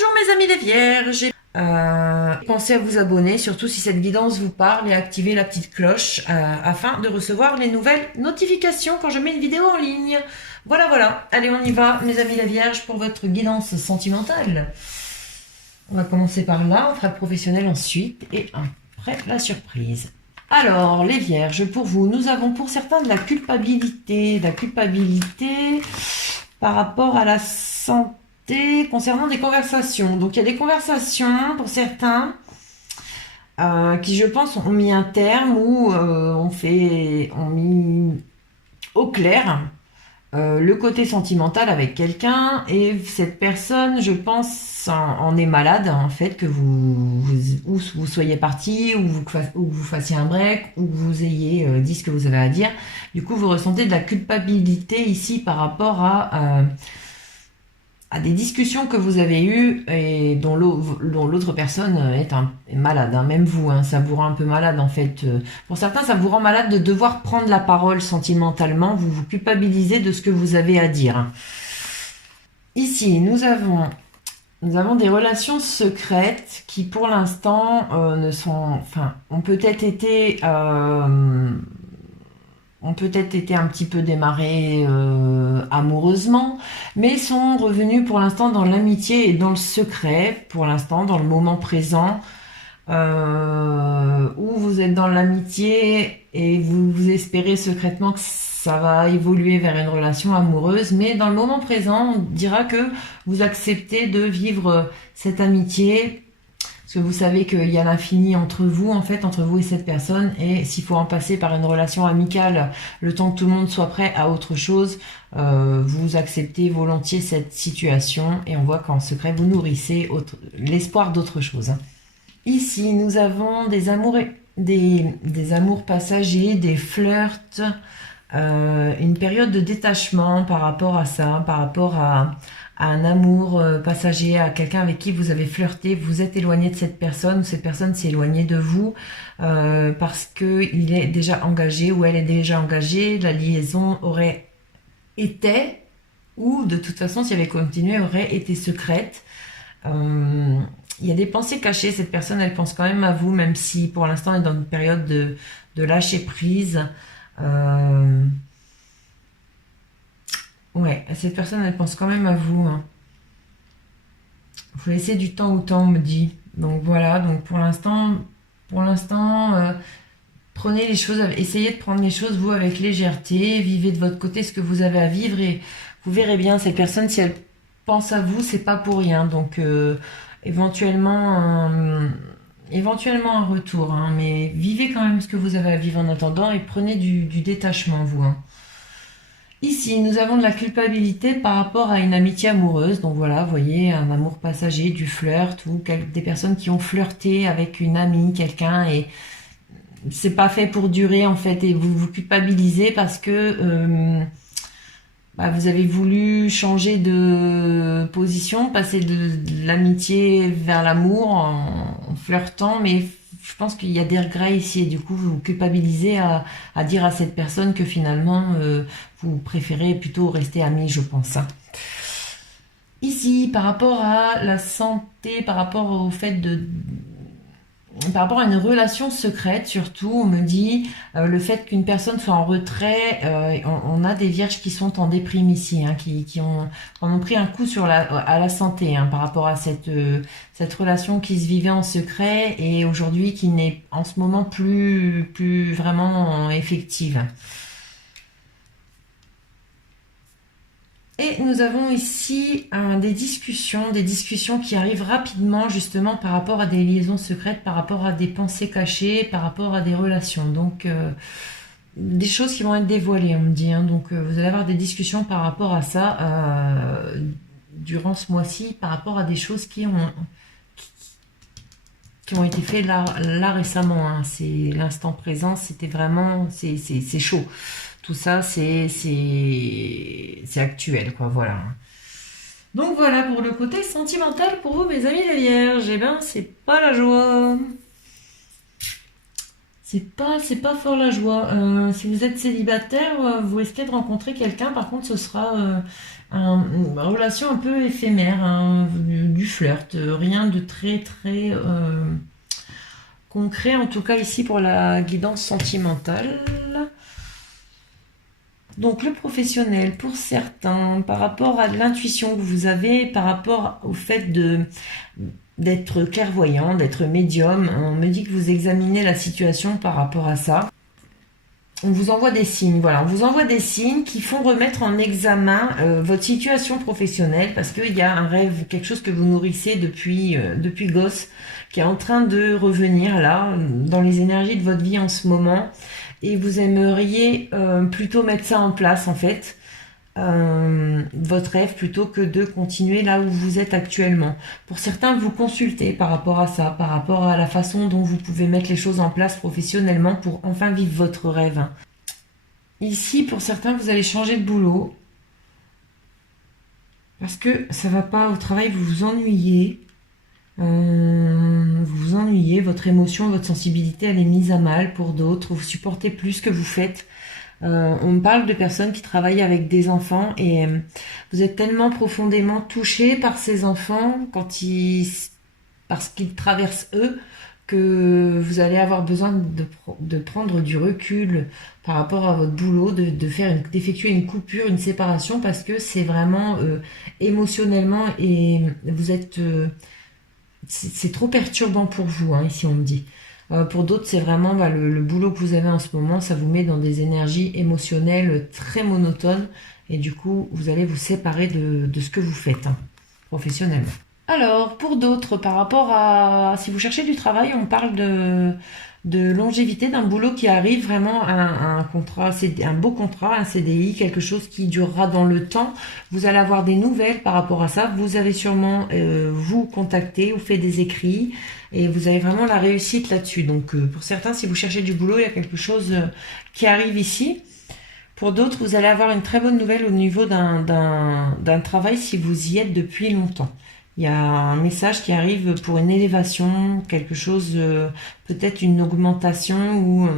Bonjour mes amis les vierges, pensez à vous abonner, surtout si cette guidance vous parle, et activer la petite cloche afin de recevoir les nouvelles notifications quand je mets une vidéo en ligne. Voilà, allez on y va mes amis les vierges pour votre guidance sentimentale. On va commencer par là, on fera le professionnel ensuite et après la surprise. Alors les vierges, pour vous, nous avons pour certains de la culpabilité par rapport à la santé concernant des conversations. Donc il y a des conversations pour certains qui je pense ont mis un terme ou ont mis au clair le côté sentimental avec quelqu'un, et cette personne, je pense, en est malade en fait, que vous soyez parti, ou vous fassiez un break, ou que vous ayez dit ce que vous avez à dire. Du coup vous ressentez de la culpabilité ici par rapport à des discussions que vous avez eues et dont l'autre personne est malade, hein. Même vous, hein, ça vous rend un peu malade en fait. Pour certains, ça vous rend malade de devoir prendre la parole sentimentalement, vous vous culpabilisez de ce que vous avez à dire. Ici, nous avons des relations secrètes qui pour l'instant ont peut-être été un petit peu démarrées amoureusement, mais sont revenus pour l'instant dans l'amitié et dans le secret, pour l'instant dans le moment présent, où vous êtes dans l'amitié et vous espérez secrètement que ça va évoluer vers une relation amoureuse, mais dans le moment présent, on dira que vous acceptez de vivre cette amitié, parce que vous savez qu'il y a l'infini entre vous, en fait, entre vous et cette personne, et s'il faut en passer par une relation amicale, le temps que tout le monde soit prêt à autre chose, vous acceptez volontiers cette situation, et on voit qu'en secret, vous nourrissez l'espoir d'autre chose. Ici, nous avons des amours passagers, des flirts, une période de détachement par rapport à ça, par rapport à un amour passager, à quelqu'un avec qui vous avez flirté, vous êtes éloigné de cette personne, ou cette personne s'est éloignée de vous parce qu'il est déjà engagé ou elle est déjà engagée, la liaison aurait été, ou de toute façon si elle avait continué, aurait été secrète. Il y a des pensées cachées, cette personne elle pense quand même à vous, même si pour l'instant elle est dans une période de lâcher prise. Ouais, cette personne elle pense quand même à vous, hein. Faut laisser du temps au temps, on me dit. Donc voilà, donc pour l'instant, prenez les choses, essayez de prendre les choses vous avec légèreté, vivez de votre côté ce que vous avez à vivre, et vous verrez bien, cette personne, si elle pense à vous, c'est pas pour rien. Donc éventuellement un retour, hein, mais vivez quand même ce que vous avez à vivre en attendant, et prenez du détachement vous, hein. Ici, nous avons de la culpabilité par rapport à une amitié amoureuse. Donc voilà, vous voyez, un amour passager, du flirt, ou des personnes qui ont flirté avec une amie, quelqu'un, et c'est pas fait pour durer en fait, et vous vous culpabilisez parce que vous avez voulu changer de position, passer de l'amitié vers l'amour en flirtant, mais je pense qu'il y a des regrets ici, et du coup vous vous culpabilisez à dire à cette personne que finalement vous préférez plutôt rester amis, je pense, hein. Ici, par rapport à la santé, par rapport au fait par rapport à une relation secrète, surtout, on me dit le fait qu'une personne soit en retrait, on a des vierges qui sont en déprime ici, hein, qui en ont pris un coup à la santé, hein, par rapport à cette relation qui se vivait en secret, et aujourd'hui qui n'est en ce moment plus vraiment effective. Et nous avons ici des discussions qui arrivent rapidement, justement par rapport à des liaisons secrètes, par rapport à des pensées cachées, par rapport à des relations. Donc des choses qui vont être dévoilées, on me dit, hein. Donc vous allez avoir des discussions par rapport à ça durant ce mois-ci, par rapport à des choses qui ont été faites là récemment, hein. C'est l'instant présent, c'était vraiment, c'est chaud. Tout ça, c'est actuel, quoi, voilà. Donc voilà pour le côté sentimental pour vous, mes amis les vierges. Eh ben, c'est pas la joie. c'est pas fort la joie. Si vous êtes célibataire, vous risquez de rencontrer quelqu'un. Par contre, ce sera une relation un peu éphémère, hein, du flirt. Rien de très concret, en tout cas ici pour la guidance sentimentale. Donc le professionnel, pour certains, par rapport à l'intuition que vous avez, par rapport au fait d'être clairvoyant, d'être médium, on me dit que vous examinez la situation par rapport à ça. On vous envoie des signes, voilà, on vous envoie des signes qui font remettre en examen votre situation professionnelle parce qu'il y a un rêve, quelque chose que vous nourrissez depuis gosse, qui est en train de revenir là, dans les énergies de votre vie en ce moment. Et vous aimeriez plutôt mettre ça en place en fait, votre rêve, plutôt que de continuer là où vous êtes actuellement. Pour certains, vous consultez par rapport à ça, par rapport à la façon dont vous pouvez mettre les choses en place professionnellement pour enfin vivre votre rêve. Ici, pour certains, vous allez changer de boulot parce que ça va pas au travail, vous vous ennuyez. Votre émotion, votre sensibilité, elle est mise à mal pour d'autres, vous supportez plus ce que vous faites. On me parle de personnes qui travaillent avec des enfants et vous êtes tellement profondément touché par ces enfants parce qu'ils traversent eux, que vous allez avoir besoin de prendre du recul par rapport à votre boulot, d'effectuer une coupure, une séparation, parce que c'est vraiment émotionnellement et vous êtes... c'est trop perturbant pour vous, hein, ici on me dit. Pour d'autres, c'est vraiment le boulot que vous avez en ce moment, ça vous met dans des énergies émotionnelles très monotones et du coup, vous allez vous séparer de ce que vous faites, hein, professionnellement. Alors, pour d'autres, par rapport à... Si vous cherchez du travail, on parle de longévité, d'un boulot qui arrive, vraiment un contrat, un beau contrat, un CDI, quelque chose qui durera dans le temps. Vous allez avoir des nouvelles par rapport à ça. Vous avez sûrement vous contacté ou fait des écrits et vous avez vraiment la réussite là-dessus. Donc pour certains, si vous cherchez du boulot, il y a quelque chose qui arrive ici. Pour d'autres, vous allez avoir une très bonne nouvelle au niveau d'un travail si vous y êtes depuis longtemps. Il y a un message qui arrive pour une élévation, quelque chose, peut-être une augmentation ou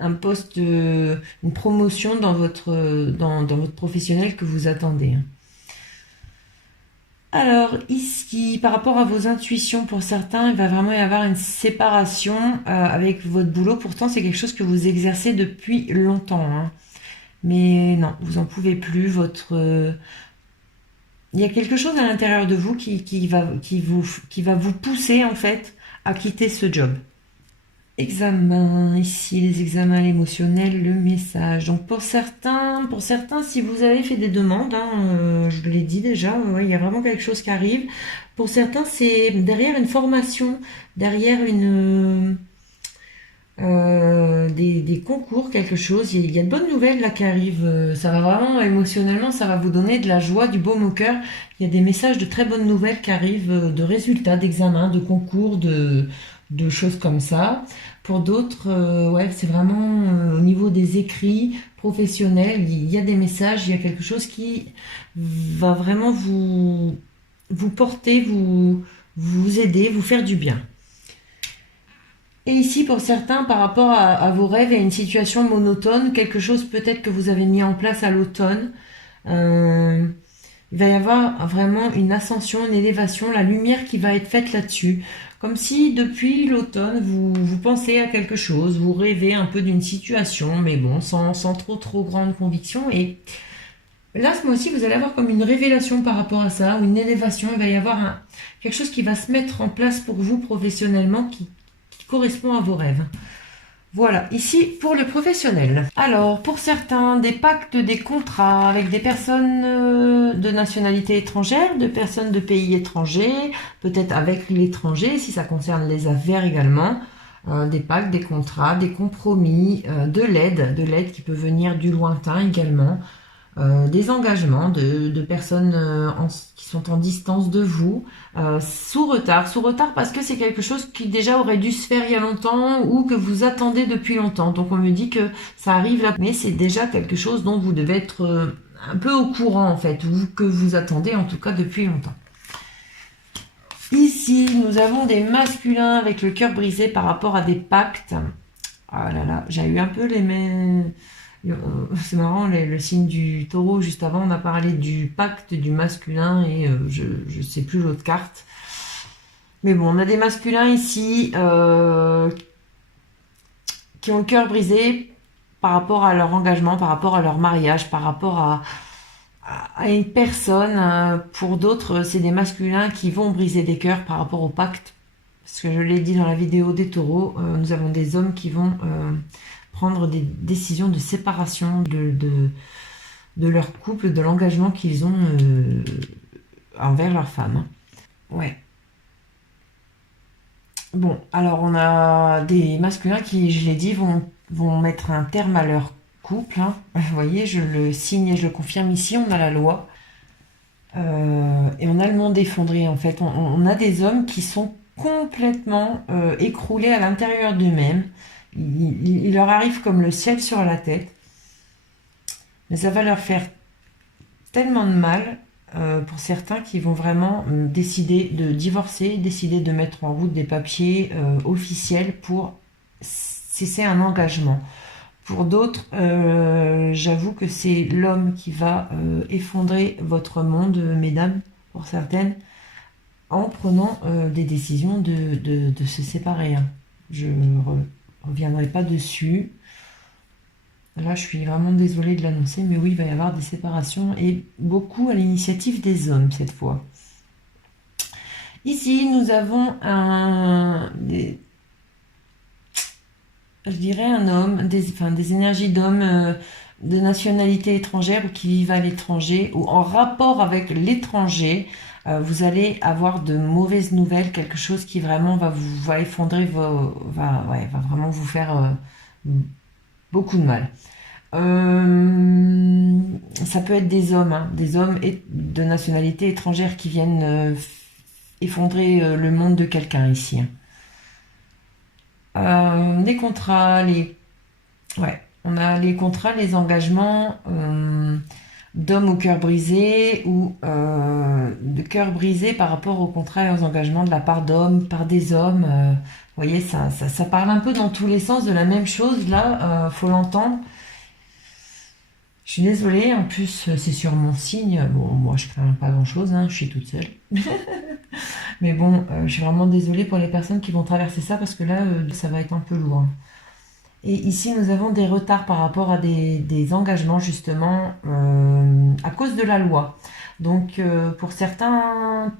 un poste, une promotion dans votre professionnel que vous attendez. Alors ici, par rapport à vos intuitions, pour certains, il va vraiment y avoir une séparation avec votre boulot. Pourtant, c'est quelque chose que vous exercez depuis longtemps, hein. Mais non, vous en pouvez plus. Il y a quelque chose à l'intérieur de vous qui va vous pousser en fait à quitter ce job. Examen, ici les examens émotionnels, le message. Donc pour certains, si vous avez fait des demandes, hein, je l'ai dit déjà, ouais, il y a vraiment quelque chose qui arrive. Pour certains, c'est derrière une formation, derrière des concours, quelque chose. Il y a de bonnes nouvelles là qui arrivent. Ça va vraiment émotionnellement, ça va vous donner de la joie, du baume au cœur. Il y a des messages de très bonnes nouvelles qui arrivent, de résultats, d'examens, de concours, de choses comme ça. Pour d'autres, ouais, c'est vraiment au niveau des écrits professionnels, il y a des messages, il y a quelque chose qui va vraiment vous porter, vous aider, vous faire du bien. Et ici, pour certains, par rapport à vos rêves et à une situation monotone, quelque chose peut-être que vous avez mis en place à l'automne, il va y avoir vraiment une ascension, une élévation, la lumière qui va être faite là-dessus. Comme si depuis l'automne, vous pensez à quelque chose, vous rêvez un peu d'une situation, mais bon, sans trop grande conviction. Et là, ce mois-ci, vous allez avoir comme une révélation par rapport à ça, ou une élévation. Il va y avoir quelque chose qui va se mettre en place pour vous professionnellement qui correspond à vos rêves. Voilà, ici pour le professionnel. Alors, pour certains, des pactes, des contrats avec des personnes de nationalité étrangère, de personnes de pays étrangers, peut-être avec l'étranger, si ça concerne les affaires également. Des pactes, des contrats, des compromis, de l'aide qui peut venir du lointain également. Des engagements de personnes qui sont en distance de vous, sous retard parce que c'est quelque chose qui déjà aurait dû se faire il y a longtemps ou que vous attendez depuis longtemps. Donc on me dit que ça arrive là, mais c'est déjà quelque chose dont vous devez être un peu au courant en fait, ou que vous attendez en tout cas depuis longtemps. Ici, nous avons des masculins avec le cœur brisé par rapport à des pactes. Ah là là, j'ai eu un peu les mêmes... C'est marrant, le signe du taureau, juste avant, on a parlé du pacte du masculin et je ne sais plus l'autre carte. Mais bon, on a des masculins ici qui ont le cœur brisé par rapport à leur engagement, par rapport à leur mariage, par rapport à une personne. Pour d'autres, c'est des masculins qui vont briser des cœurs par rapport au pacte. Parce que je l'ai dit dans la vidéo des taureaux, nous avons des hommes qui vont prendre des décisions de séparation de leur couple, de l'engagement qu'ils ont envers leur femme. Ouais. Bon, alors on a des masculins qui, je l'ai dit, vont mettre un terme à leur couple. Hein. Vous voyez, je le signe et je le confirme ici, on a la loi. Et on a le monde effondré, en fait. On a des hommes qui sont complètement écroulés à l'intérieur d'eux-mêmes. Il leur arrive comme le ciel sur la tête. Mais ça va leur faire tellement de mal pour certains qui vont vraiment décider de divorcer, décider de mettre en route des papiers officiels pour cesser un engagement. Pour d'autres, j'avoue que c'est l'homme qui va effondrer votre monde, mesdames, pour certaines, en prenant des décisions de se séparer. Hein. Je ne reviendrai pas dessus. Là, je suis vraiment désolée de l'annoncer, mais oui, il va y avoir des séparations et beaucoup à l'initiative des hommes cette fois. Ici, nous avons je dirais un homme, des énergies d'hommes de nationalité étrangère ou qui vivent à l'étranger ou en rapport avec l'étranger. Vous allez avoir de mauvaises nouvelles, quelque chose qui vraiment va effondrer, va vraiment vous faire beaucoup de mal. Ça peut être des hommes, hein, des hommes de nationalité étrangère qui viennent effondrer le monde de quelqu'un ici. Des contrats, on a les contrats, les engagements d'hommes au cœur brisé ou de cœur brisé par rapport aux contrats et aux engagements de la part d'hommes, par des hommes. Vous voyez, ça parle un peu dans tous les sens de la même chose. Là, faut l'entendre. Je suis désolée, en plus c'est sur mon signe. Bon, moi je crains pas grand-chose, hein, je suis toute seule. Mais bon, je suis vraiment désolée pour les personnes qui vont traverser ça parce que là, ça va être un peu lourd. Et ici, nous avons des retards par rapport à des engagements, justement, à cause de la loi. Donc, pour certaines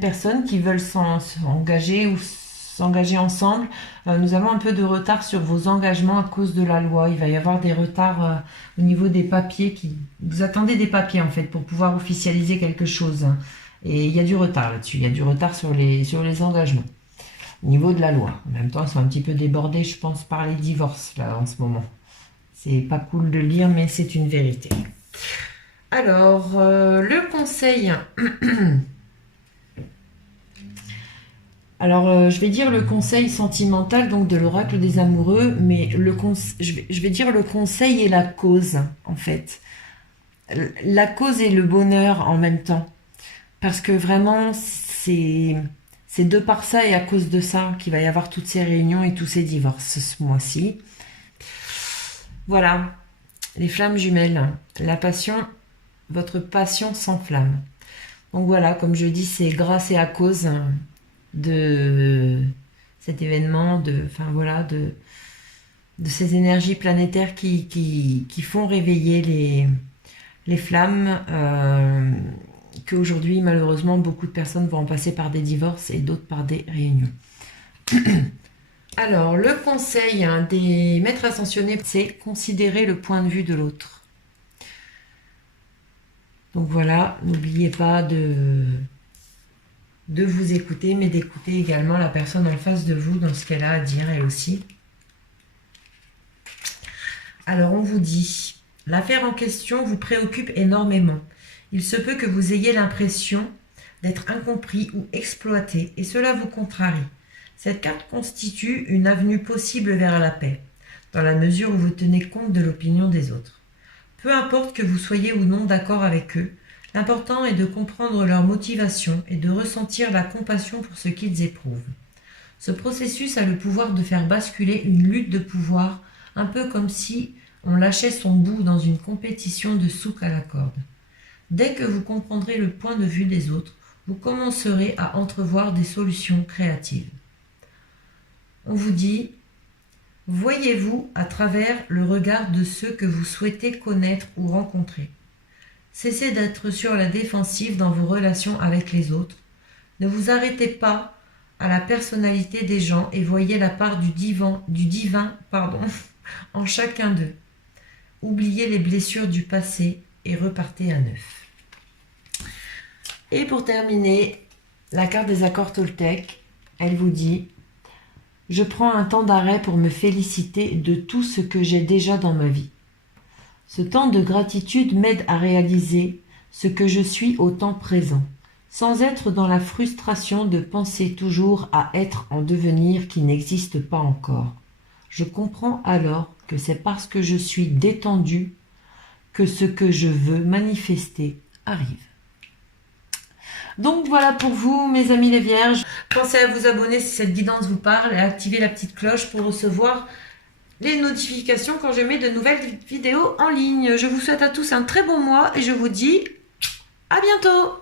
personnes qui veulent s'engager ou s'engager ensemble, nous avons un peu de retard sur vos engagements à cause de la loi. Il va y avoir des retards au niveau des papiers. Vous attendez des papiers, en fait, pour pouvoir officialiser quelque chose. Et il y a du retard là-dessus. Il y a du retard sur les engagements. Au niveau de la loi. En même temps, ils sont un petit peu débordés, je pense, par les divorces, là, en ce moment. C'est pas cool de lire, mais c'est une vérité. Alors, le conseil... Alors, je vais dire le conseil sentimental donc de l'oracle des amoureux, mais je vais dire le conseil et la cause, en fait. La cause et le bonheur en même temps. Parce que vraiment, c'est de par ça et à cause de ça qu'il va y avoir toutes ces réunions et tous ces divorces ce mois-ci. Voilà, les flammes jumelles, la passion, votre passion s'enflamme. Donc voilà, comme je dis, c'est grâce et à cause de cet événement, de ces énergies planétaires qui font réveiller les flammes, qu'aujourd'hui, malheureusement, beaucoup de personnes vont en passer par des divorces et d'autres par des réunions. Alors, le conseil des maîtres ascensionnés, c'est considérer le point de vue de l'autre. Donc voilà, n'oubliez pas de vous écouter, mais d'écouter également la personne en face de vous dans ce qu'elle a à dire, elle aussi. Alors, on vous dit, l'affaire en question vous préoccupe énormément. Il se peut que vous ayez l'impression d'être incompris ou exploité, et cela vous contrarie. Cette carte constitue une avenue possible vers la paix, dans la mesure où vous tenez compte de l'opinion des autres. Peu importe que vous soyez ou non d'accord avec eux, L'important est de comprendre leur motivation et de ressentir la compassion pour ce qu'ils éprouvent. Ce processus a le pouvoir de faire basculer une lutte de pouvoir, un peu comme si on lâchait son bout dans une compétition de souk à la corde. Dès que vous comprendrez le point de vue des autres, vous commencerez à entrevoir des solutions créatives. On vous dit, voyez-vous à travers le regard de ceux que vous souhaitez connaître ou rencontrer. Cessez d'être sur la défensive dans vos relations avec les autres. Ne vous arrêtez pas à la personnalité des gens et voyez la part du divin en chacun d'eux. Oubliez les blessures du passé et repartez à neuf. Et pour terminer, la carte des accords Toltec, elle vous dit « Je prends un temps d'arrêt pour me féliciter de tout ce que j'ai déjà dans ma vie. Ce temps de gratitude m'aide à réaliser ce que je suis au temps présent, sans être dans la frustration de penser toujours à être en devenir qui n'existe pas encore. Je comprends alors que c'est parce que je suis détendu que ce que je veux manifester arrive. » Donc voilà pour vous, mes amis les vierges. Pensez à vous abonner si cette guidance vous parle et à activer la petite cloche pour recevoir les notifications quand je mets de nouvelles vidéos en ligne. Je vous souhaite à tous un très bon mois et je vous dis à bientôt.